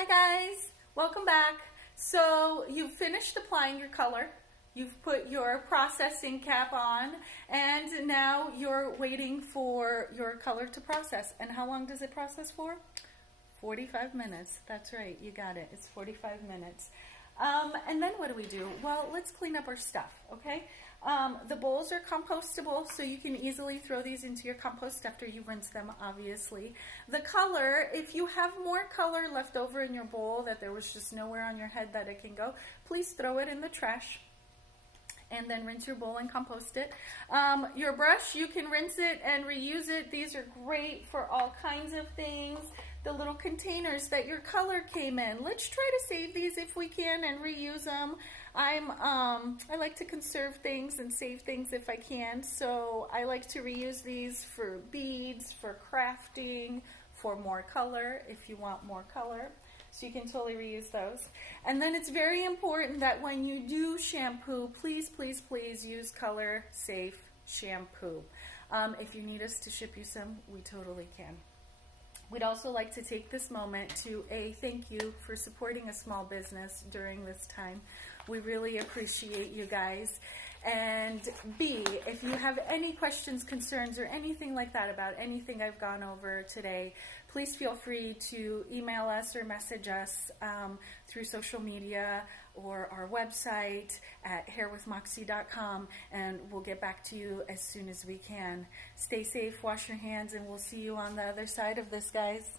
Hi guys, welcome back. So you've finished applying your color, you've put your processing cap on, and now you're waiting for your color to process. And how long does it process for? 45 minutes. That's right, you got it. It's 45 minutes. And then what do? Well, let's clean up our stuff, okay? The bowls are compostable, so you can easily throw these into your compost after you rinse them, obviously. The color, if you have more color left over in your bowl that there was just nowhere on your head that it can go, please throw it in the trash and then rinse your bowl and compost it. Your brush, you can rinse it and reuse it. These are great for all kinds of things. The little containers that your color came in. Let's try to save these if we can and reuse them. I like to conserve things and save things if I can, so I like to reuse these for beads, for crafting, for more color if you want more color. So you can totally reuse those. And then it's very important that when you do shampoo, please, please, please use color safe shampoo. If you need us to ship you some, we totally can. We'd also like to take this moment to A, thank you for supporting a small business during this time. We really appreciate you guys. And B, if you have any questions, concerns, or anything like that about anything I've gone over today, please feel free to email us or message us through social media or our website at hairwithmoxie.com, and we'll get back to you as soon as we can. Stay safe, wash your hands, and we'll see you on the other side of this, guys.